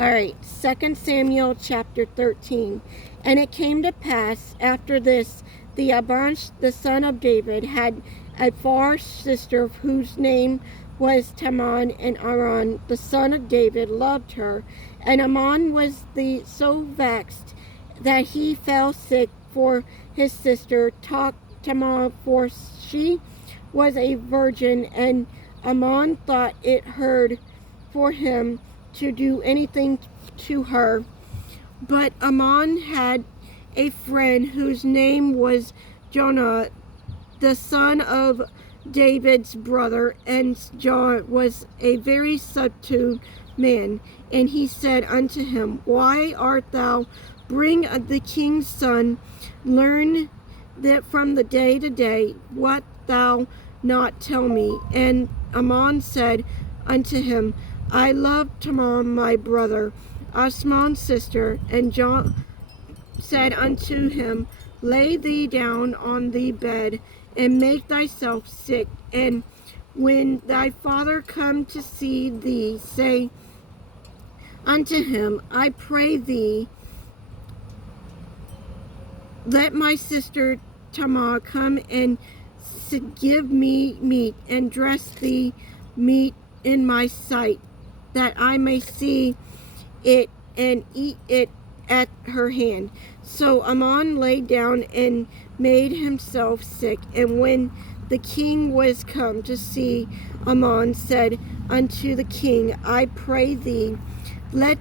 All right, 2 Samuel chapter 13. And it came to pass after this, the Abish, the son of David, had a far sister whose name was Tamar, and Amnon, the son of David, loved her. And Amnon was so vexed that he fell sick for his sister Tamar, for she was a virgin, and Amnon thought it hard for him to do anything to her. But Amnon had a friend whose name was Jonah, the son of David's brother, and Jonah was a very subtle man. And he said unto him, Why art thou bring the king's son? Learn that from the day to day what thou not tell me. And Amnon said unto him, I love Tamar my brother, Amnon's sister. And John said unto him, Lay thee down on the bed, and make thyself sick. And when thy father come to see thee, say unto him, I pray thee, let my sister Tamar come and give me meat, and dress the meat in my sight, that I may see it and eat it at her hand. So Amnon lay down and made himself sick. And when the king was come to see, Amnon said unto the king, I pray thee, let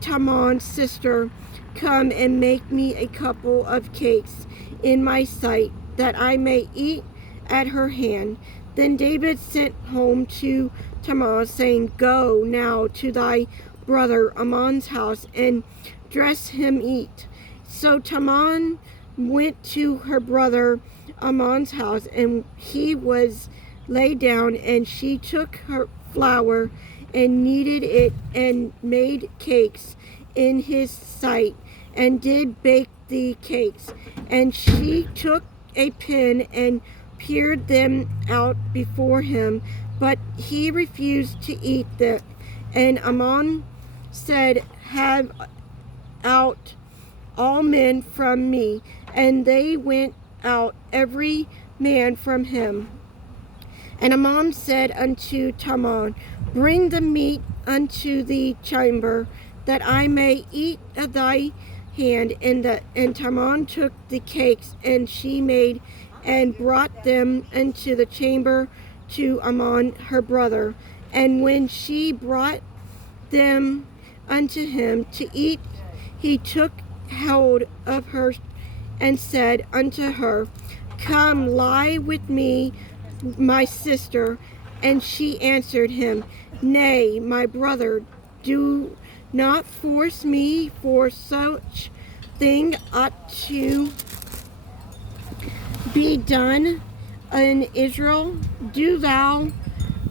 Tamar's sister come and make me a couple of cakes in my sight, that I may eat at her hand. Then David sent home to Tamar, saying, Go now to thy brother Amnon's house, and dress him eat. So Tamar went to her brother Amnon's house, and he was laid down, and she took her flour and kneaded it, and made cakes in his sight, and did bake the cakes. And she took a pin and poured them out before him, but he refused to eat them. And Amnon said, Have out all men from me. And they went out every man from him. And Amnon said unto Tamar, Bring the meat unto the chamber, that I may eat at thy hand. And Tamar took the cakes, and she made and brought them into the chamber to Amnon her brother. And when she brought them unto him to eat, he took hold of her and said unto her, Come, lie with me, my sister. And she answered him, Nay, my brother, do not force me, for such thing ought to be done in Israel. Do thou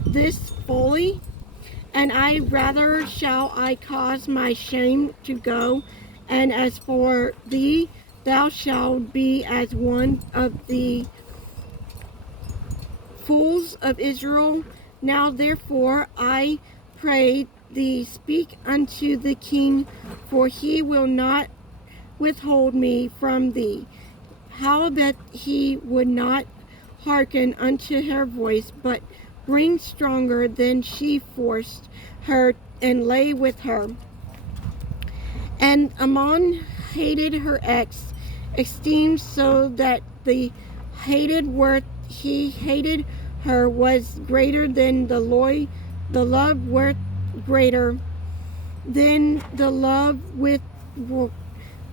this fully, and I rather shall I cause my shame to go. And as for thee, thou shalt be as one of the fools of Israel. Now therefore I pray thee, speak unto the king, for he will not withhold me from thee. Howbeit he would not hearken unto her voice, but bring stronger than she forced her, and lay with her. And Amnon hated her esteemed so that the hated worth he hated her was greater than the love worth greater than the love with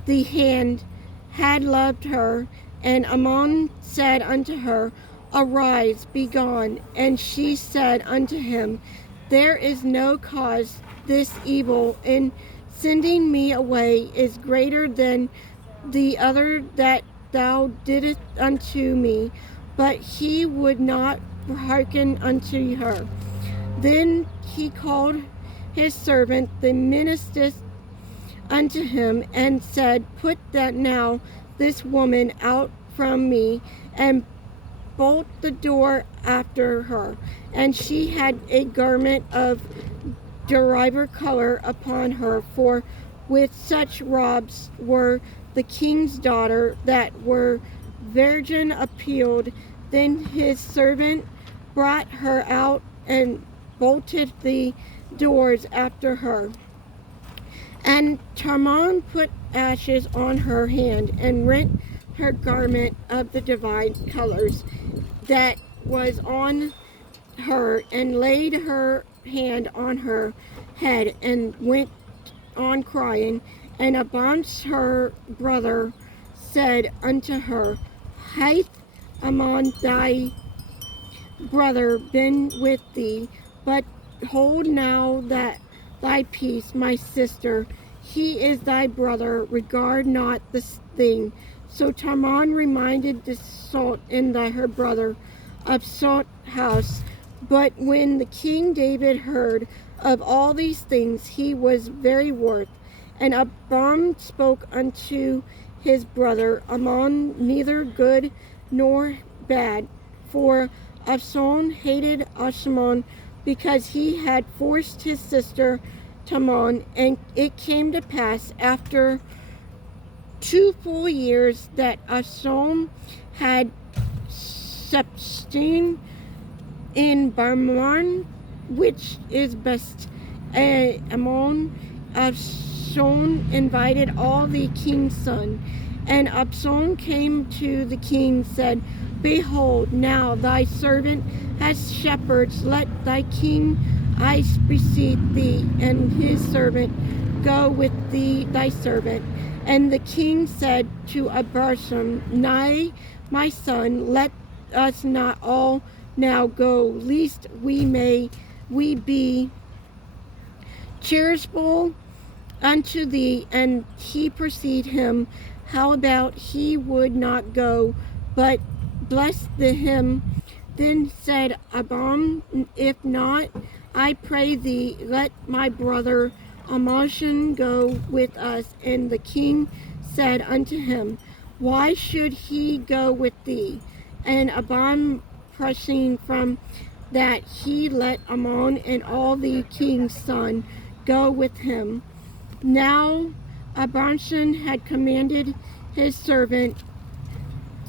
the hand had loved her. And Amnon said unto her, Arise, be gone. And she said unto him, There is no cause. This evil in sending me away is greater than the other that thou didst unto me. But he would not hearken unto her. Then he called his servant, the minister, unto him, and said, Put that now this woman out from me, and bolt the door after her. And she had a garment of deriver color upon her, for with such robes were the king's daughter that were virgin appealed. Then his servant brought her out and bolted the doors after her. And Tamar put ashes on her hand and rent her garment of the divine colors that was on her, and laid her hand on her head, and went on crying. And Abams her brother said unto her, Hath Ammon thy brother been with thee? But hold now that thy peace, my sister, he is thy brother, regard not this thing. So Tamar reminded the salt in her brother of Salt house. But when the king David heard of all these things, he was very wroth. And Abram spoke unto his brother Ammon neither good nor bad, for Absalom hated Absalom, because he had forced his sister Tamar. And it came to pass after 2 full years that Absalom had subsisted in Barmon, which is best Ammon. Absalom invited all the king's son. And Absalom came to the king, said, Behold, now thy servant has shepherds. Let thy king, I beseech thee, and his servant go with thee, thy servant. And the king said to Absalom, Nay, my son, let us not all now go, lest we be charitable unto thee. And he pursued him. How about he would not go, but blessed him. Then said Abram, If not, I pray thee, let my brother Amazan go with us. And the king said unto him, Why should he go with thee? And Abram, pressing from that, he let Ammon and all the king's son go with him. Now Abram had commanded his servant,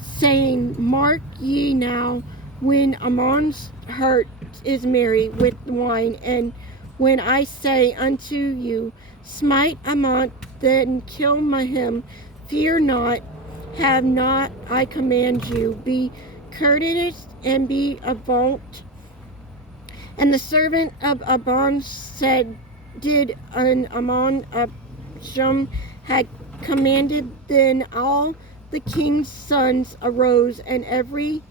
saying, Mark ye now, when Ammon's heart is merry with wine, and when I say unto you, Smite Ammon, then kill him, fear not, have not I command you, be courteous and be avaunt. And the servant of Abram said, Did an Ammon Absalom had commanded? Then all the king's sons arose, and every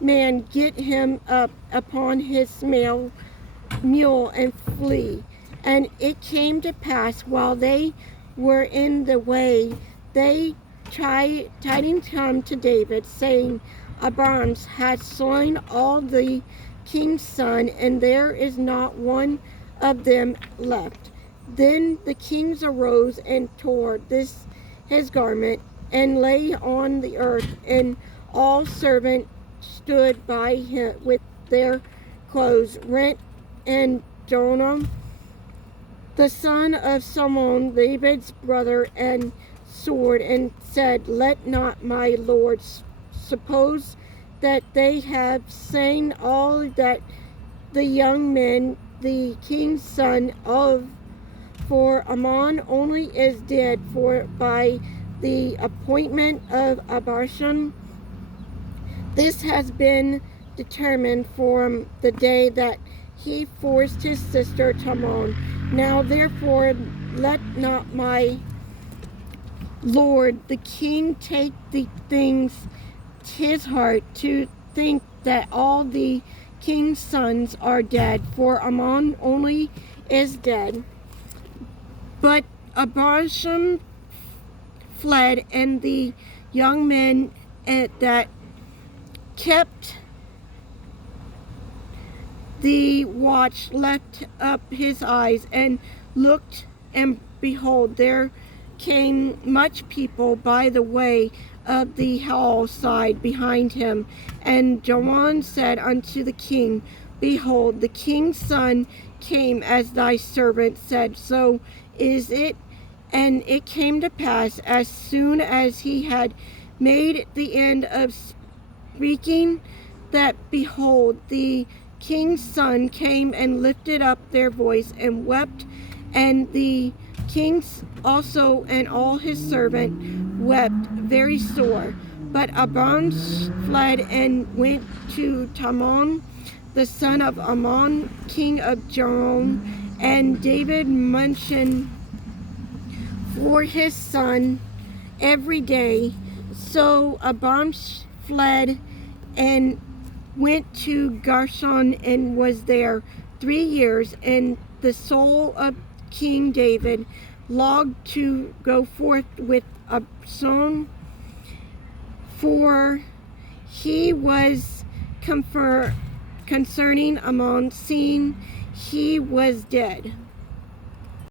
man get him up upon his mule and flee. And it came to pass, while they were in the way, they tidings come to David, saying, Abram had slain all the king's son, and there is not one of them left. Then the kings arose and tore his garment, and lay on the earth, and all servants stood by him with their clothes rent. And Jonam, the son of Solomon, David's brother, and sword, and said, Let not my lord suppose that they have slain all that the young men, the king's son of, for Ammon only is dead, for by the appointment of Absalom, this has been determined from the day that he forced his sister Tamar. Now therefore let not my lord the king take the things his heart to think that all the king's sons are dead, for Ammon only is dead. But Absalom fled, and the young men that kept the watch left up his eyes and looked, and behold, there came much people by the way of the hall side behind him. And Joanne said unto the king, Behold, the king's son came as thy servant said, so is it. And it came to pass, as soon as he had made the end of speaking, that behold, the king's son came and lifted up their voice and wept, and the kings also and all his servant wept very sore. But Abram fled and went to Tamon, the son of Ammon, king of Joram, and David mentioned for his son every day. So Abram fled and went to Geshur and was there 3 years. And the soul of King David longed to go forth with Absalom, for he was concerning Ammon, seeing he was dead.